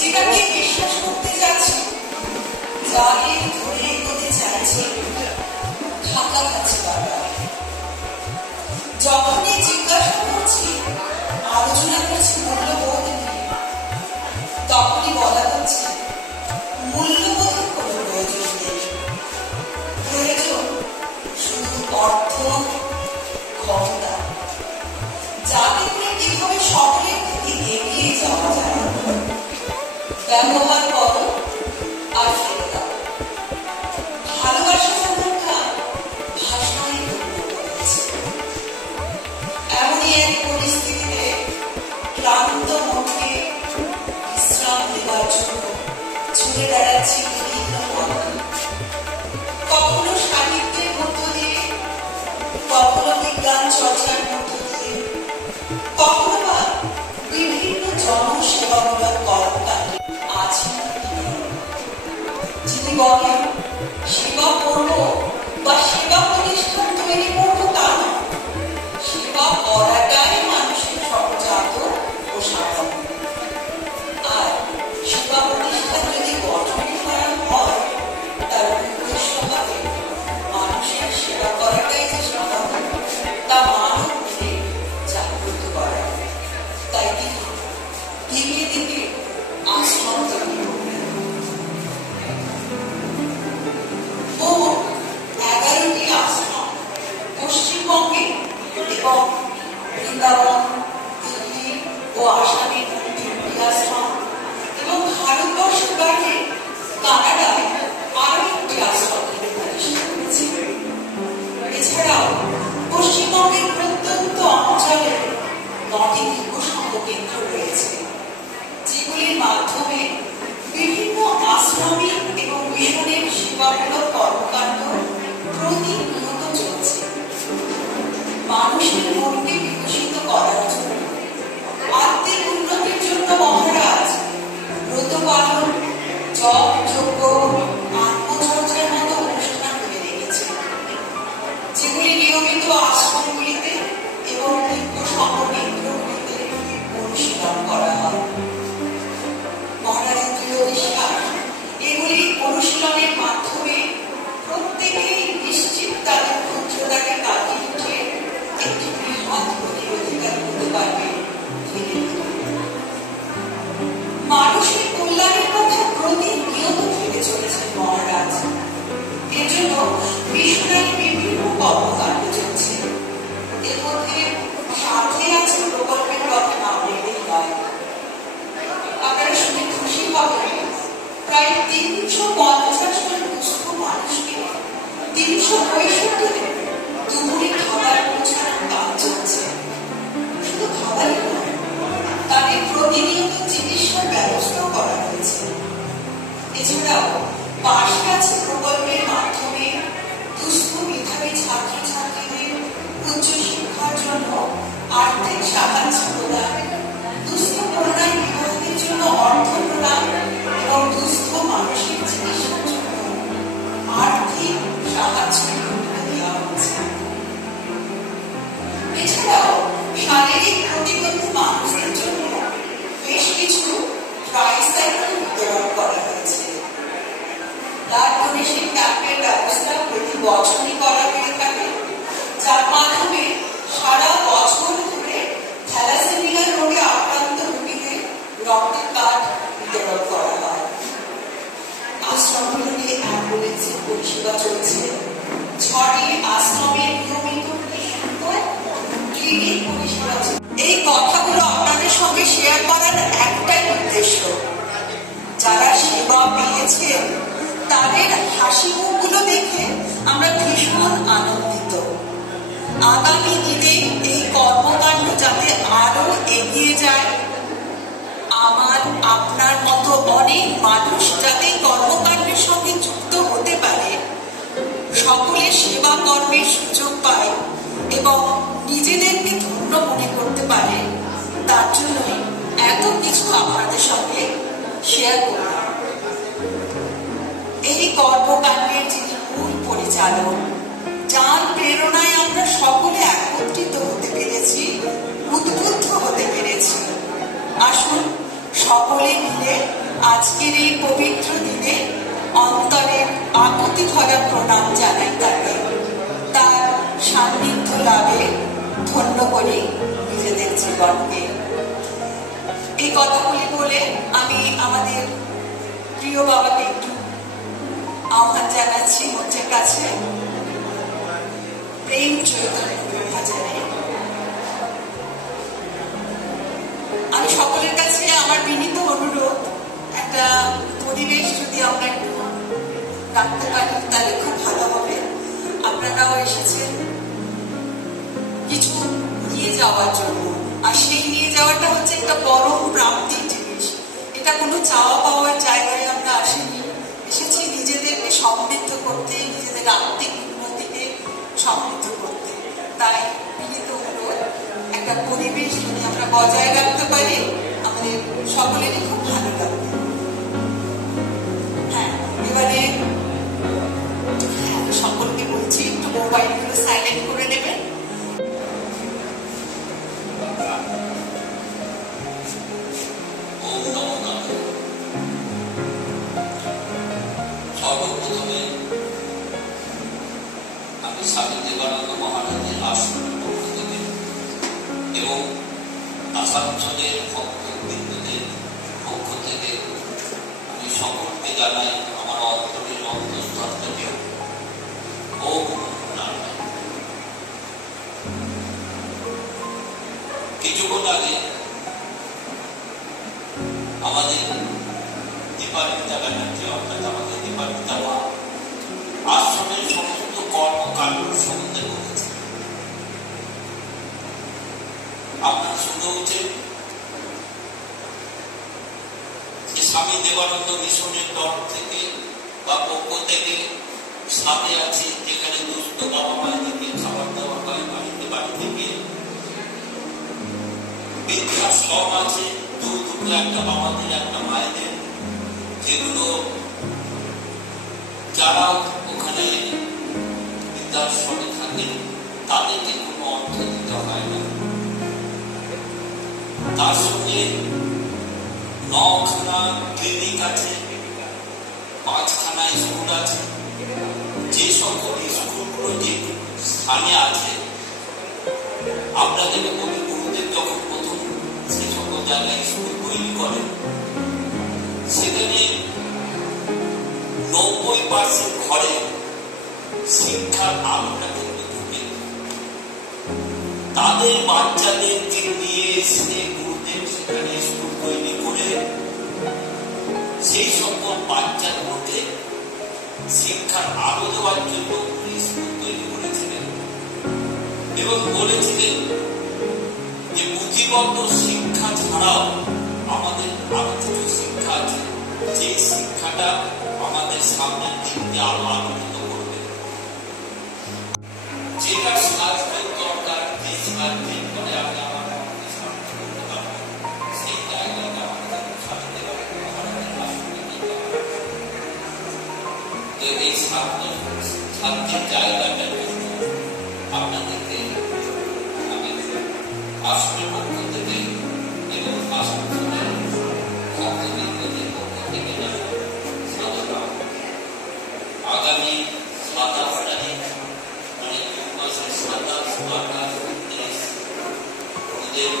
যেটাকে বিশ্বাস করতে যাচ্ছি, যাকে ধরে এগোতে চাইছি, ঢাকা কাছে বারবার। যখনই জিজ্ঞাসা করছি, আলোচনা করছি মূল্যবোধ নিয়ে, তখনই বলা হচ্ছে মূল্যবোধের কোনো প্রয়োজন নেই। প্রয়োজন শুধু অর্থ, ক্ষমতা, যাতে করে কিভাবে সকলের থেকে এগিয়ে যাওয়া যায়। ব্যবহার করো আর ফেলে দাও। ভালোবাসা সংখ্যা ভাষায় করেছে। এমনই এক পরিস্থিতিতে ক্লান্ত মনকে বিশ্রাম দেওয়ার জন্য ছুটে বেড়াচ্ছি বিভিন্ন পথ। কখনো সাহিত্যের মধ্য দিয়ে, কখনো বিজ্ঞান চর্চার মধ্য দিয়ে, কখনো বা বিভিন্ন জনসেবামূলক কর্মকাণ্ডে আছেন যিনি বলেন সেবা করব বা সেবা প্রতিষ্ঠান তৈরি করবো তা নয়, সেবা করাটাই মানুষের সহজাত ও সাধারণ। আর সেবা প্রতিষ্ঠান যদি গঠন করা হয়, তার উদ্দেশ্য হবে মানুষের সেবা করাটাই যে সাধারণ তা মানব মনে জাগ্রত করা। তাই দিকে দিকে আশ্রম তৈরি করবে। ও 11টি আশ্রম পশ্চিমবঙ্গে এবং বৃন্দাবন, দিল্লি ও আসামে 3টি আশ্রম এবং ভারতবর্ষের বাইরে কানাডায় আরো 1টি আশ্রম প্রতিষ্ঠা করেছে। এছাড়াও পশ্চিমবঙ্গের প্রত্যন্ত অঞ্চলে 9টি দিব্য সংঘ কেন্দ্র রয়েছে, যেগুলির মাধ্যমে বিভিন্ন আশ্রমিক এবং মিশনের সেবামূলক কর্মকাণ্ড প্রতিনিয়ত চলছে। মানুষের মনকে বিকশিত করার জন্য, আত্মিক উন্নতির জন্য মহারাজ ব্রত পালন, জপ, যজ্ঞ, আত্মচর্চার মতো অনুষ্ঠান করে রেখেছে, যেগুলি নিয়মিত আশ্রমগুলিতে এবং দিব্য সংঘ কেন্দ্রগুলিতে অনুশীলন করা হয়। মহারাজের দৃঢ় বিশ্বাস এগুলি অনুশীলনের মাধ্যমে প্রত্যেকেই নিশ্চিত তাদের ক্ষুদ্রতাকে কাটিয়ে উঠে একটি বৃহৎ অধিকার করতে পারবে। মানুষের কল্যাণের কথা প্রতিনিয়ত ভেবে চলেছেন মহারাজ। এর জন্য মিশনারি বিভিন্ন কর্মকাণ্ড চলছে। এর মধ্যে সাথে আছে প্রকল্পের কথা না বললেই নয়। আপনারা শুনে খুশি হবেন, প্রায় 350 জন দুস্থ মানুষকে 365 দিন দুপুরে খাবার পৌঁছানোর কাজ চলছে। শুধু খাবারই নয়, তাদের প্রতিনিয়ত চিকিৎসার ব্যবস্থাও করা হয়েছে। এছাড়াও পাশে আছে প্রকল্পের মাধ্যমে দুস্থ মেধাবী ছাত্রছাত্রীদের উচ্চ শিক্ষার জন্য আর্থিক সাহায্য প্রদান, দুস্থ করোনায় বিবাহের জন্য অর্থ প্রদান এবং দুস্থ মানসিক চিকিৎসার জন্য আর্থিক সাহায্য দেওয়া হচ্ছে। এছাড়াও শারীরিক প্রতিবন্ধী মানুষদের জন্য বেশ কিছু ট্রাইসাইকেল বিতরণ করা হয়েছে। ব্লাড ডোনেশন ক্যাম্পের ব্যবস্থা প্রতি বছরই করা হয়ে থাকে, যার মাধ্যমে সারা বছর ধরে থ্যালাসেমিয়া রোগে আক্রান্ত রোগীদের রক্তের কার্ড বিতরণ করা হয়। আশ্রমগুলোতে অ্যাম্বুলেন্সের পরিষেবা চলছে। 6টি আশ্রমের নিয়মিত ক্লিনিক পরিষেবা চলছে। এই কথাগুলো আপনাদের সঙ্গে শেয়ার করার একটাই উদ্দেশ্য, যারা সেবা পেয়েছেন তাদের হাসি মুখগুলো দেখে আমরা ভীষণ আনন্দিত। আগামী দিনে এই কর্মকাণ্ড যাতে আরো এগিয়ে যায়, আমার আপনার মতো অনেক মানুষ যাতে কর্মকাণ্ডের সঙ্গে যুক্ত হতে পারে, সকলে সেবা কর্মের সুযোগ পায় এবং নিজেদেরকে ধন্য মনে করতে পারে, তার জন্যই এত কিছু আপনাদের সঙ্গে শেয়ার করলাম। এই কর্মকাণ্ডের যিনি মূল পরিচালক, যার প্রেরণায় আমরা সকলে একত্রিত হতে পেরেছি, উদ্বুদ্ধ হতে পেরেছি, আসুন সকলে মিলে আজকের এই পবিত্র দিনে অন্তরের আকুতি ভরা প্রণাম জানাই তাকে। তার সান্নিধ্য লাভে ধন্য করি নিজেদের জীবনকে। এই কথাগুলি বলে আমি আমাদের প্রিয় বাবাকে একটু আহ্বান জানাচ্ছি মঞ্চের কাছে। প্রেম চৈতন্য ভাজানে আমি সকলের কাছে আমার বিনীত অনুরোধ, একটা পরিবেশ যদি আমরা একটু রাখতে পারি তাহলে খুব ভালো হবে। আপনারাও এসেছেন কিছু নিয়ে যাওয়ার জন্য, আর সেই নিয়ে যাওয়াটা হচ্ছে একটা পরম প্রাপ্তির জিনিস। এটা কোনো চাওয়া পাওয়ার জায়গায় আমরা আসিনি, এসেছি নিজেদেরকে সমৃদ্ধ করতে, নিজেদের আত্মিক উন্নতিকে সমৃদ্ধ করতে। তাই বিনীত অনুরোধ, একটা পরিবেশ যদি আমরা বজায় রাখতে পারি আমাদের সকলেরই খুব ভালো লাগবে। হ্যাঁ, এবারে সকলকে বলছি একটু মোবাইলগুলো সাইলেন্ট করে নেবেন। সর্বপ্রথমে আমি স্বামী দেবানন্দ মহারাজের আশ্রমের পক্ষ থেকে এবং আসানসোলের ভক্তবৃন্দদের পক্ষ থেকে আমি সকলকে জানাই আমার অন্তরের অন্তঃস্থল থেকে ও কিছুক্ষণ আগে আমাদের দীপান্বিতা ব্যানার্জি অর্থাৎ আমাদের দীপান্বিতা মা আশ্রমের সমস্ত কর্মকাণ্ড সম্বন্ধে বলেছে। আপনার শুনে উঠে যে স্বামী দেবানন্দ মিশনের তরফ থেকে বা পক্ষ থেকে সাথে আছে, যেখানে দুস্থ বাবা মায়েদেরকে খাবার দেওয়া হয় বাড়িতে বাড়ি থেকে, বৃদ্ধাশ্রম আছে দুটো, একটা বাবাদের একটা মায়েদের, যেগুলো যারা ওখানে বৃদ্ধাশ্রমে থাকে তাদেরকে কোনো অর্থ দিতে হয় না। তার সঙ্গে 9খানা ক্লিনিক আছে, 5খানা স্কুল আছে। যে সকল স্কুলগুলো যে স্থানে আছে, আমরা যেটা কবি গুরুদেব যখন প্রথম সে সকল জায়গায় স্কুল তৈরি করেন, সেখানে 90% ঘরে শিক্ষার আলোটা কিন্তু ঢুকে। তাদের বাচ্চাদেরকে নিয়ে এসে গুরুদেব সেখানে স্কুল তৈরি করে সেই সকল বাচ্চাগুলোকে শিক্ষার আলো দেওয়ার জন্য স্কুল তৈরি করেছিলেন এবং বলেছিলেন যে পুঁথিগত শিক্ষা ছাড়াও আমাদের আরো কিছু শিক্ষা আছে, যে শিক্ষাটা আমাদের সামনের দিনকে আরো আলোকিত করবে। যেটা সাহায্যের দরকার, যে সাহায্যের করে আমি আমার করতে পারবো, সেই জায়গাটা আমাদের সাহায্যের এই সাহায্যের জায়গাটা আপনাদেরকে আমি আশ্রমের পক্ষ থেকে এবং আশ্রমের ভক্তবৃন্দদের পক্ষ থেকে আগামী 27 তারিখ মানে জুন মাসের 27, 28, 29 ওদের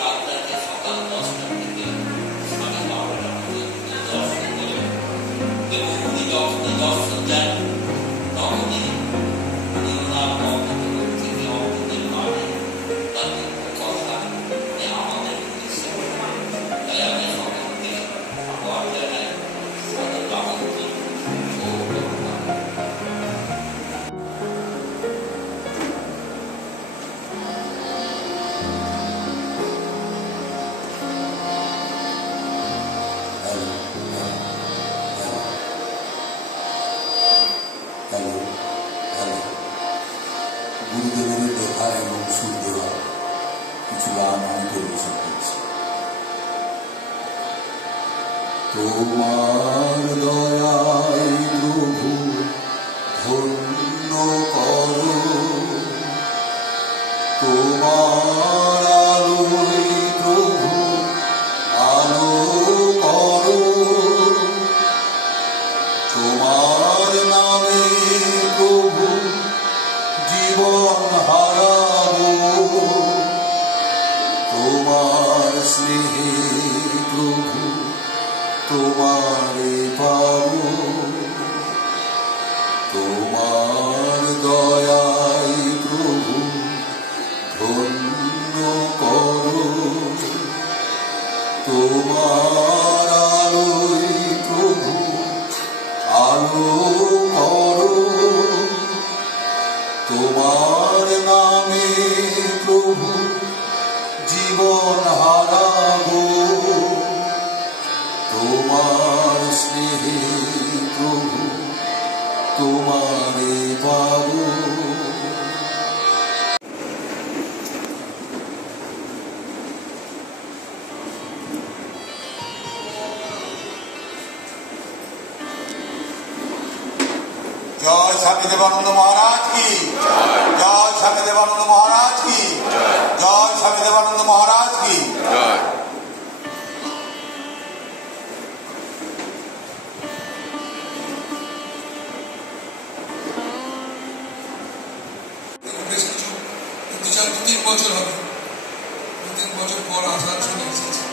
রাতটাকে সকাল 10টা থেকে 12:30 পর্যন্ত দর্শন করে এবং উনি যখনই দর্শন দেন তখনই উনি ওনার থেকে অন্যদের বাড়ি তাদের কথা আমাদের উদ্দেশ্যে, তাই আমি সকলকে আবার জানাই সাদর আমন্ত্রণ ও গুরুদেবের লেখা এবং সুর দেওয়া কিছু গান আমি পরিবেশন করছি। তোমার দয়ায় প্রভু ধন্য করো, তোমার আলোয় প্রভু আলো তোমারে পাবো, তোমার দয়ায় প্রভু ধন্য করো, তোমার আলোয় প্রভু আলো করো, তোমার নামে প্রভু জীবন হারাবো, তোমার স্নেহে প্রভু তোমারে পাবো। জয় স্বামী দেবানন্দ মহারাজ কি জয়, স্বামী দেবানন্দ মহারাজ কি জয়, স্বামী দেবানন্দ মহারাজ কি জয়। বেশ কিছু 2-3 বছর হবে, 2-3 বছর পর আসার জন্য এসেছি।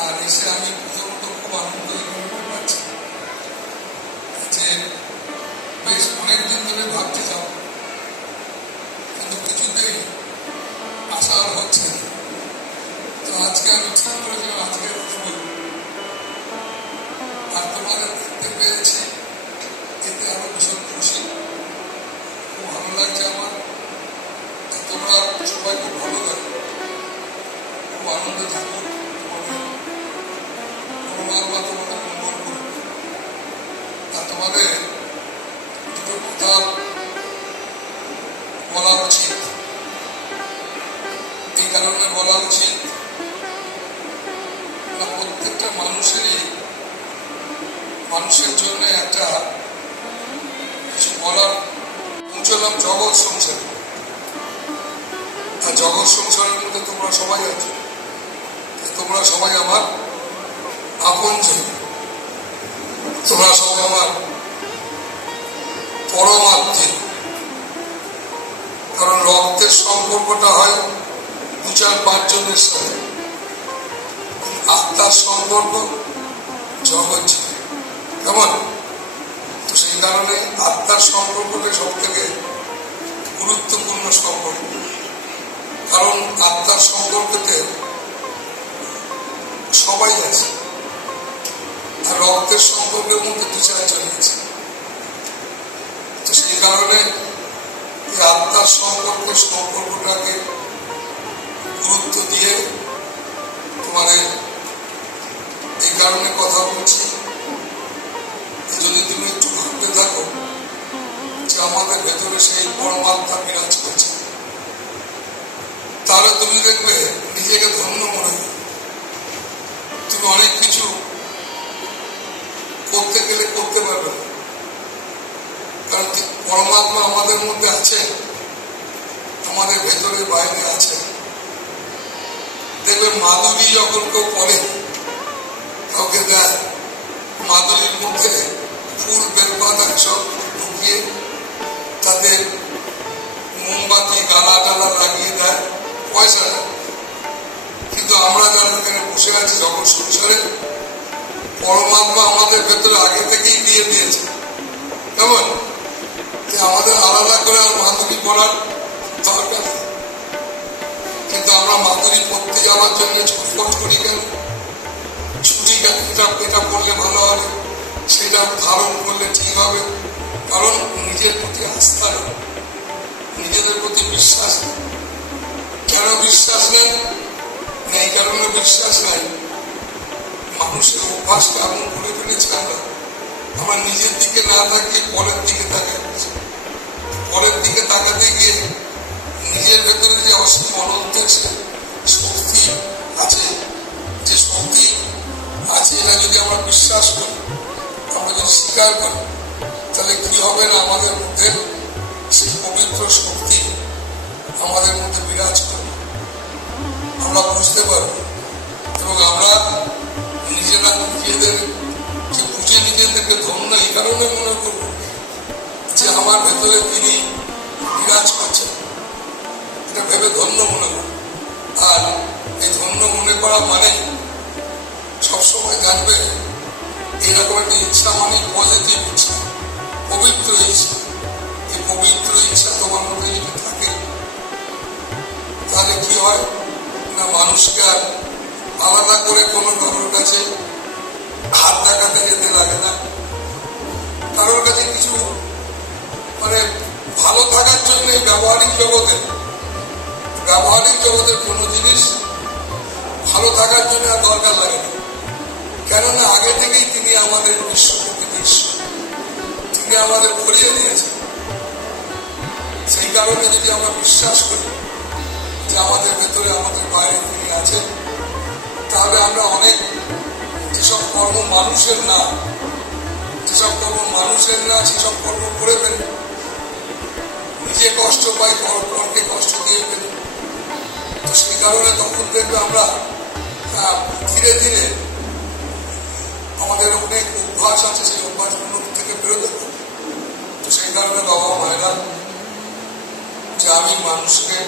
আর এসে আমি প্রথমত খুব আনন্দ পাচ্ছি যে বেশ অনেকদিন ধরে ভাবতে যাব, কিন্তু কিছুতেই আশা আর হচ্ছে না। তো আজকে আমি ঠিক করেছিলাম আজকে আসবো, আর তোমাদের দেখতে পেয়েছি, এতে আরো ভীষণ খুশি, খুব ভালো লাগছে আমার। তোমরা সবাই খুব ভালো লাগে, খুব আনন্দে থাকো, পরমাত্মা তোমাদের মঙ্গল করুক। আর তোমাদের দুটো কথা বলা উচিত, এই কারণে বলা উচিত না, প্রত্যেকটা মানুষের জন্য একটা কিছু বলার পৌঁছলাম জগৎ সংসারে। আর জগৎ সংসারের মধ্যে তোমরা সবাই আছো, তোমরা সবাই আমার আপনজন, তোমরা সব আমার পরমাত্মীয়। কারণ রক্তের সম্পর্কটা হয় 2-4-5 জনের সাথে, আত্মার সম্পর্ক জগৎ কেমন। তো সেই কারণে আত্মার সম্পর্কটা সব থেকে গুরুত্বপূর্ণ সম্পর্ক, কারণ আত্মার সম্পর্কতে সবাই আছে, আর রক্তের সম্পর্কের মধ্যে 2-4 জন আছে। তো সেই কারণে এই আত্মার সম্পর্কটাকে গুরুত্ব দিয়ে তোমাদের এই কারণে কথা বলছি। যদি তুমি একটু ভাবতে থাকো যে আমাদের ভেতরে সেই পরমাত্মা বিরাজ করছে, তাহলে তুমি দেখবে নিজেকে ধন্য মনে হবে। তুমি অনেক কিছু করতে গেলে করতে পারবে না, কারণ পরমাত্মা আমাদের মধ্যে আছে, আমাদের ভেতরে বাইরে আছে। দেখবে মাধুরী যখন কেউ পড়ে, কাউকে দেয়, মাধুরীর মধ্যে ফুল বেলপাতা সব ঢুকিয়ে তাদের মোমবাতি গালা টালা লাগিয়ে দেয়, পয়সা দেয়। কিন্তু আমরা যারা এখানে বসে আছি জগৎ সংসারে, পরমাত্মা আমাদের ভেতরে আগে থেকেই দিয়ে দিয়েছে, কেমন আমাদের আলাদা করে আর মাধুরী পড়ার দরকার। কিন্তু আমরা মাধুরী পড়তে যাওয়ার জন্য ছটফট করি কেন? ছুটি এটা পড়লে ভালো হবে, সেটা ধারণ করলে ঠিক হবে, কারণ নিজের প্রতি আস্থা নেই, নিজেদের প্রতি বিশ্বাস নেই। কেন বিশ্বাস নেই? এই কারণে বিশ্বাস নাই, মানুষের অভ্যাসটা এমন করে ফেলেছি আমরা নিজের দিকে না তাকিয়ে পরের দিকে তাকাই। পরের দিকে তাকাতে গিয়ে নিজের ভেতরে যে অসীম অনন্ত শক্তি আছে, যে শক্তি আছে এটা যদি আমরা বিশ্বাস করি, আমরা যদি স্বীকার করি, তাহলে কি হবে না, আমাদের মধ্যে সেই পবিত্র শক্তি আমাদের মধ্যে বিরাজ করবে, আমরা বুঝতে পারবো। এবং আমরা নিজেরা নিজেদেরকে বুঝে নিজেদেরকে ধন্য এই কারণে মনে করবো যে আমার ভেতরে তিনি বিরাজ করছেন, এটা ভেবে ধন্য মনে করব। আর এই ধন্য মনে করা মানে সবসময় জানবে এরকম একটা ইচ্ছা মানে পজিটিভ ইচ্ছা, পবিত্র ইচ্ছা। এই পবিত্র ইচ্ছা তোমার মধ্যে যদি থাকে তাহলে কি হয় না, মানুষকে আর আলাদা করে কোনো কারোর কাছে হাত দেখাতে যেতে লাগে না। কারোর কাছে কিছু মানে ভালো থাকার জন্য ব্যবহারিক জগতের কোনো জিনিস ভালো থাকার জন্য আর দরকার লাগে না। কেননা আগে থেকেই তিনি আমাদের বিশ্বপ্রকৃতি ঈশ্বর, তিনি আমাদের ভরিয়ে দিয়েছেন। সেই কারণে যদি আমরা বিশ্বাস করি যে আমাদের ভেতরে আমাদের বাইরে তিনি আছেন, তাহলে আমরা অনেক যেসব কর্ম মানুষের না সেসব কর্ম করে ফেলি, নিজে কষ্ট পাই, পরকে কষ্ট দিয়ে ফেলি। তো সেই কারণে তখন দেখবে আমরা ধীরে ধীরে আমাদের অনেক অভ্যাস আছে, সেই অভ্যাসগুলো থেকে বেরোতে পারি। তো সেই কারণে বাবা মায়েরা যে আমি মানুষকে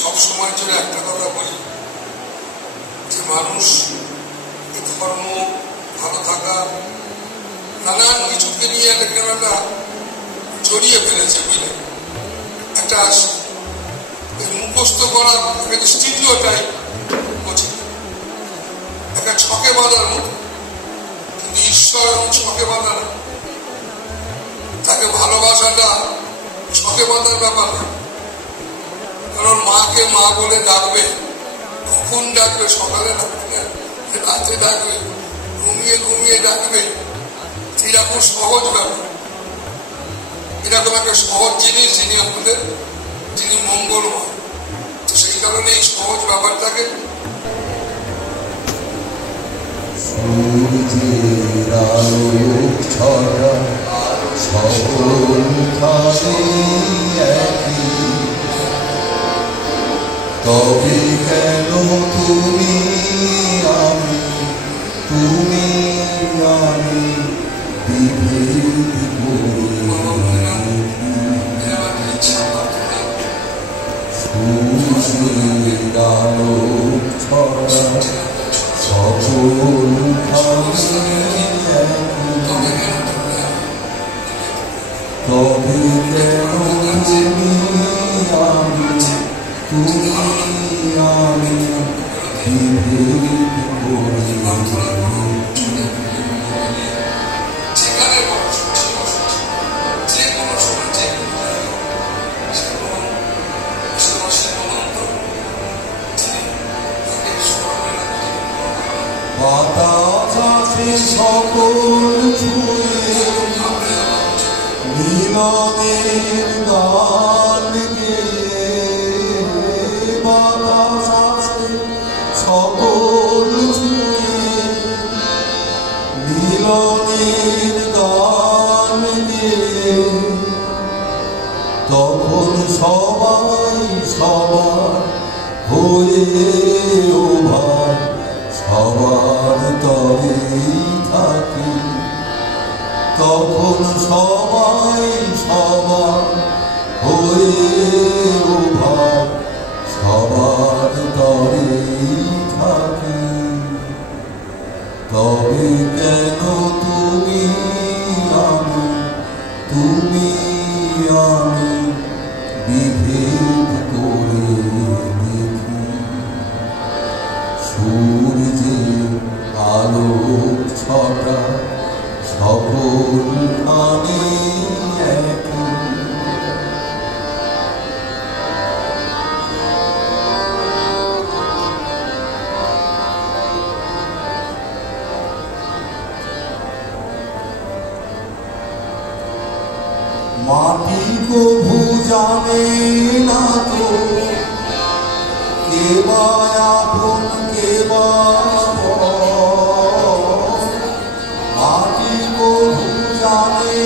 সবসময়ের জন্য একটা কথা বলি যে মানুষ এই ধর্ম, ভালো থাকা, নানান কিছুকে নিয়ে একটা জড়িয়ে ফেলেছে, বুঝলে, একটা মুখস্থ করা একটা স্টিরিওটাইপ করছে, একটা ছকে বাঁধার মতো। কিন্তু ঈশ্বর ছকে বাঁধা না, তাকে ভালোবাসাটা ছকে বাঁধার ব্যাপার না। কারণ মাকে মা বলে ডাকবে, কখন ডাকবে, সকালে ডাকবে, রাতে ডাকবে, ঘুমিয়ে ডাকবে, এরকম সহজ ব্যাপার, এরকম একটা সহজ জিনিস যিনি মঙ্গলময়। তো সেই কারণে এই সহজ ব্যাপারটাকে তবে কেন তুমি আমি বিভেদ সূর্যের আলো ছড়া সকল তবে কেন তুমি আমি বিভেদ করি। বাতাস আছে সকল ছুঁয়ে মিলনের গান গেয়ে, বাতাস আছে সকল ছুঁয়ে মিলনের গান গেয়ে, তখন সবাই সবার হয়ে ভাই সবার তরে থাকি, তখন সবাই সবার হয়ে ভাই সবার তরে থাকি। তবে কেন তুমি আমি বিভেদ করে দেখি, সূর্যের আলোক ছটা সকল খানে একই। মাটি কভু জানে না তো কেবা আপন কেবা পর, মাটি কভু জানে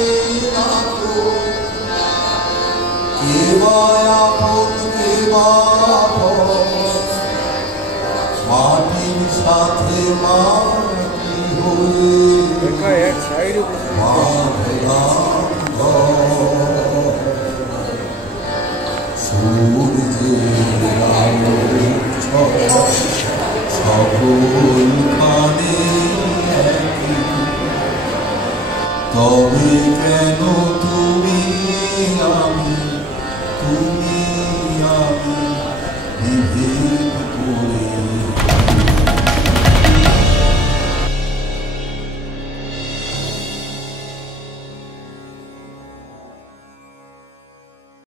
না তো কেবা আপন কেবা পর, মাটির সাথে মাটি হয়ে সূর্যের আলো ছড়া সকলখানে একই, তবে কেন তুমি আমি বিভেদ করে